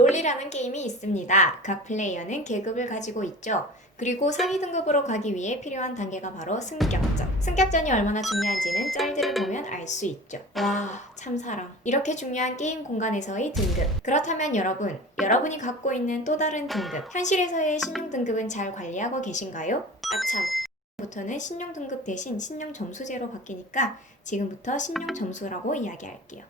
롤이라는 게임이 있습니다. 각 플레이어는 계급을 가지고 있죠. 그리고 상위 등급으로 가기 위해 필요한 단계가 바로 승격전. 승격전이 얼마나 중요한지는 짤들을 보면 알 수 있죠. 와, 참 사랑. 이렇게 중요한 게임 공간에서의 등급. 그렇다면 여러분, 여러분이 갖고 있는 또 다른 등급, 현실에서의 신용 등급은 잘 관리하고 계신가요? 아참. 부터는 신용 등급 대신 신용 점수제로 바뀌니까 지금부터 신용 점수라고 이야기할게요.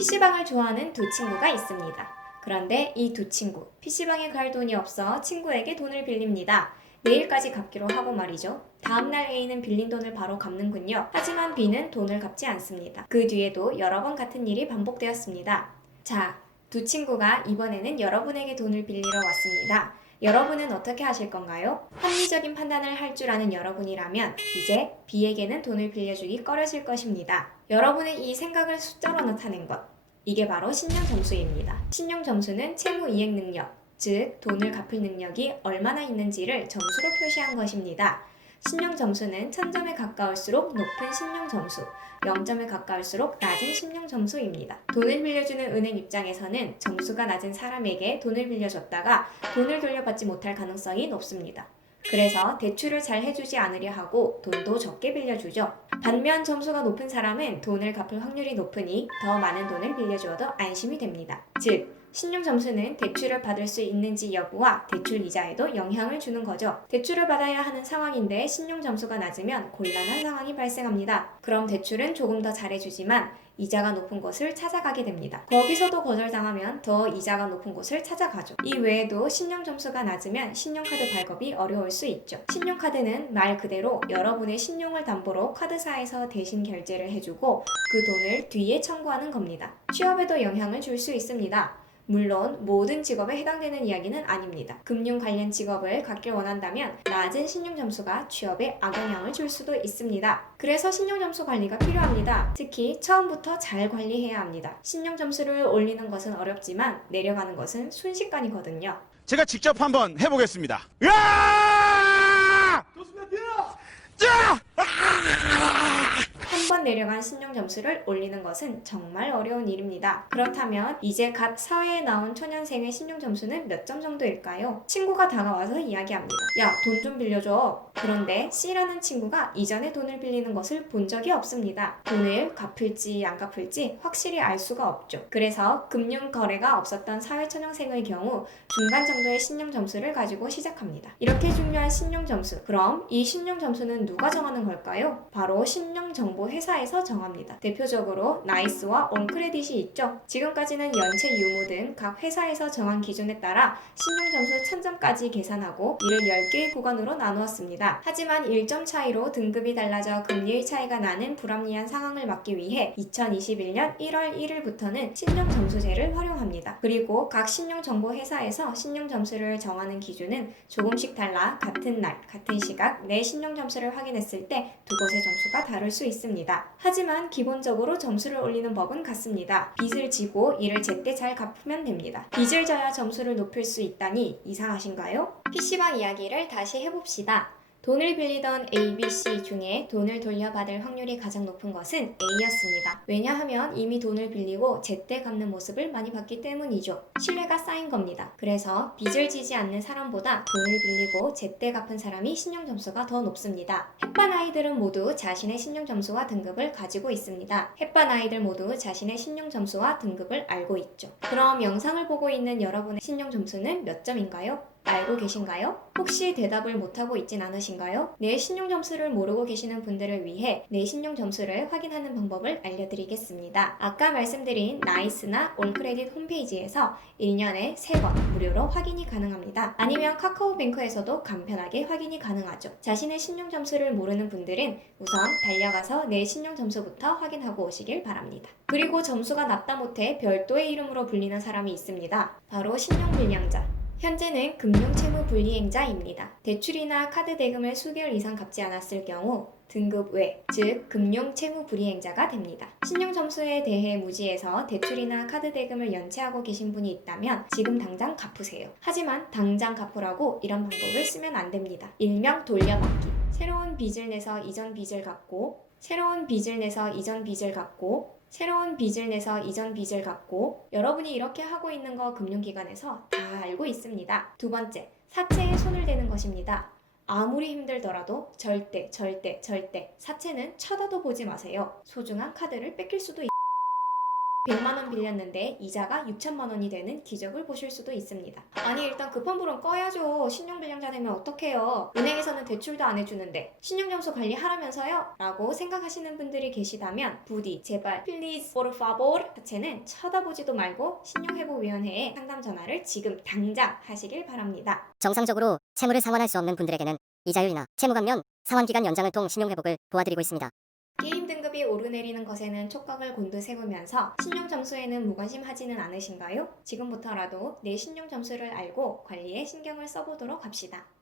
PC방을 좋아하는 두 친구가 있습니다. 그런데 이 두 친구, PC방에 갈 돈이 없어 친구에게 돈을 빌립니다. 내일까지 갚기로 하고 말이죠. 다음날 A는 빌린 돈을 바로 갚는군요. 하지만 B는 돈을 갚지 않습니다. 그 뒤에도 여러 번 같은 일이 반복되었습니다. 자, 두 친구가 이번에는 여러분에게 돈을 빌리러 왔습니다. 여러분은 어떻게 하실 건가요? 합리적인 판단을 할 줄 아는 여러분이라면 이제 B에게는 돈을 빌려주기 꺼려질 것입니다. 여러분의 이 생각을 숫자로 나타낸 것. 이게 바로 신용 점수입니다. 신용 점수는 채무 이행 능력, 즉 돈을 갚을 능력이 얼마나 있는지를 점수로 표시한 것입니다. 신용 점수는 1000점에 가까울수록 높은 신용 점수, 0점에 가까울수록 낮은 신용 점수입니다. 돈을 빌려주는 은행 입장에서는 점수가 낮은 사람에게 돈을 빌려줬다가 돈을 돌려받지 못할 가능성이 높습니다. 그래서 대출을 잘 해주지 않으려 하고 돈도 적게 빌려주죠. 반면 점수가 높은 사람은 돈을 갚을 확률이 높으니 더 많은 돈을 빌려주어도 안심이 됩니다. 즉, 신용 점수는 대출을 받을 수 있는지 여부와 대출 이자에도 영향을 주는 거죠. 대출을 받아야 하는 상황인데 신용 점수가 낮으면 곤란한 상황이 발생합니다. 그럼 대출은 조금 더 잘해주지만 이자가 높은 곳을 찾아가게 됩니다. 거기서도 거절당하면 더 이자가 높은 곳을 찾아가죠. 이 외에도 신용 점수가 낮으면 신용카드 발급이 어려울 수 있죠. 신용카드는 말 그대로 여러분의 신용을 담보로 카드사에서 대신 결제를 해주고 그 돈을 뒤에 청구하는 겁니다. 취업에도 영향을 줄 수 있습니다. 물론 모든 직업에 해당되는 이야기는 아닙니다. 금융 관련 직업을 갖길 원한다면 낮은 신용 점수가 취업에 악영향을 줄 수도 있습니다. 그래서 신용 점수 관리가 필요합니다. 특히 처음부터 잘 관리해야 합니다. 신용 점수를 올리는 것은 어렵지만 내려가는 것은 순식간이거든요. 제가 직접 한번 해보겠습니다. 으아! 자! 한번 내려간 신용 점수를 올리는 것은 정말 어려운 일입니다. 그렇다면 이제 갓 사회에 나온 초년생의 신용 점수는 몇 점 정도일까요? 친구가 다가와서 이야기합니다. 야, 돈 좀 빌려줘. 그런데 C라는 친구가 이전에 돈을 빌리는 것을 본 적이 없습니다. 돈을 갚을지 안 갚을지 확실히 알 수가 없죠. 그래서 금융 거래가 없었던 사회 초년생의 경우 중간 정도의 신용 점수를 가지고 시작합니다. 이렇게 중요한 신용 점수. 그럼 이 신용 점수는 누가 정하는 걸까요? 바로 신용 정보 회사에 서 정합니다. 대표적으로 나이스와 온크레딧이 있죠. 지금까지는 연체 유무 등 각 회사에서 정한 기준에 따라 신용 점수 1000점까지 계산하고 이를 10개의 구간으로 나누었습니다. 하지만 1점 차이로 등급이 달라져 금리의 차이가 나는 불합리한 상황을 막기 위해 2021년 1월 1일부터는 신용 점수제를 활용합니다. 그리고 각 신용 정보 회사에서 신용 점수를 정하는 기준은 조금씩 달라 같은 날, 같은 시각 내 신용 점수를 확인했을 때 두 곳의 점수가 다를 수 있습니다. 하지만 기본적으로 점수를 올리는 법은 같습니다. 빚을 지고 이를 제때 잘 갚으면 됩니다. 빚을 져야 점수를 높일 수 있다니 이상하신가요? PC방 이야기를 다시 해봅시다. 돈을 빌리던 A, B, C 중에 돈을 돌려받을 확률이 가장 높은 것은 A였습니다. 왜냐하면 이미 돈을 빌리고 제때 갚는 모습을 많이 봤기 때문이죠. 신뢰가 쌓인 겁니다. 그래서 빚을 지지 않는 사람보다 돈을 빌리고 제때 갚은 사람이 신용 점수가 더 높습니다. 햇반 아이들은 모두 자신의 신용 점수와 등급을 가지고 있습니다. 햇반 아이들 모두 자신의 신용 점수와 등급을 알고 있죠. 그럼 영상을 보고 있는 여러분의 신용 점수는 몇 점인가요? 알고 계신가요? 혹시 대답을 못하고 있진 않으신가요? 내 신용 점수를 모르고 계시는 분들을 위해 내 신용 점수를 확인하는 방법을 알려드리겠습니다. 아까 말씀드린 나이스나 올크레딧 홈페이지에서 1년에 3번 무료로 확인이 가능합니다. 아니면 카카오뱅크에서도 간편하게 확인이 가능하죠. 자신의 신용 점수를 모르는 분들은 우선 달려가서 내 신용 점수부터 확인하고 오시길 바랍니다. 그리고 점수가 낮다 못해 별도의 이름으로 불리는 사람이 있습니다. 바로 신용 불량자. 현재는 금융채무 불이행자입니다. 대출이나 카드 대금을 수개월 이상 갚지 않았을 경우 등급 외, 즉 금융 채무 불이행자가 됩니다. 신용 점수에 대해 무지해서 대출이나 카드 대금을 연체하고 계신 분이 있다면 지금 당장 갚으세요. 하지만 당장 갚으라고 이런 방법을 쓰면 안 됩니다. 일명 돌려받기. 새로운 빚을 내서 이전 빚을 갚고 새로운 빚을 내서 이전 빚을 갚고 새로운 빚을 내서 이전 빚을 갚고 여러분이 이렇게 하고 있는 거 금융기관에서 다 알고 있습니다. 두 번째, 사채에 손을 대는 것입니다. 아무리 힘들더라도 절대 절대 절대 사채는 쳐다도 보지 마세요. 소중한 카드를 뺏길 수도 있 100만 원 빌렸는데 이자가 6천만 원이 되는 기적을 보실 수도 있습니다. 아니 일단 급한 불은 꺼야죠. 신용불량자 되면 어떡해요. 은행에서는 대출도 안 해주는데 신용점수 관리하라면서요? 라고 생각하시는 분들이 계시다면 부디 제발 please por favor 사채는 쳐다보지도 말고 신용회복위원회에 상담 전화를 지금 당장 하시길 바랍니다. 정상적으로 채무를 상환할 수 없는 분들에게는 이자율이나 채무 감면, 상환 기간 연장을 통 신용 회복을 도와드리고 있습니다. 게임 등급이 오르내리는 것에는 촉각을 곤두세우면서 신용 점수에는 무관심하지는 않으신가요? 지금부터라도 내 신용 점수를 알고 관리에 신경을 써보도록 합시다.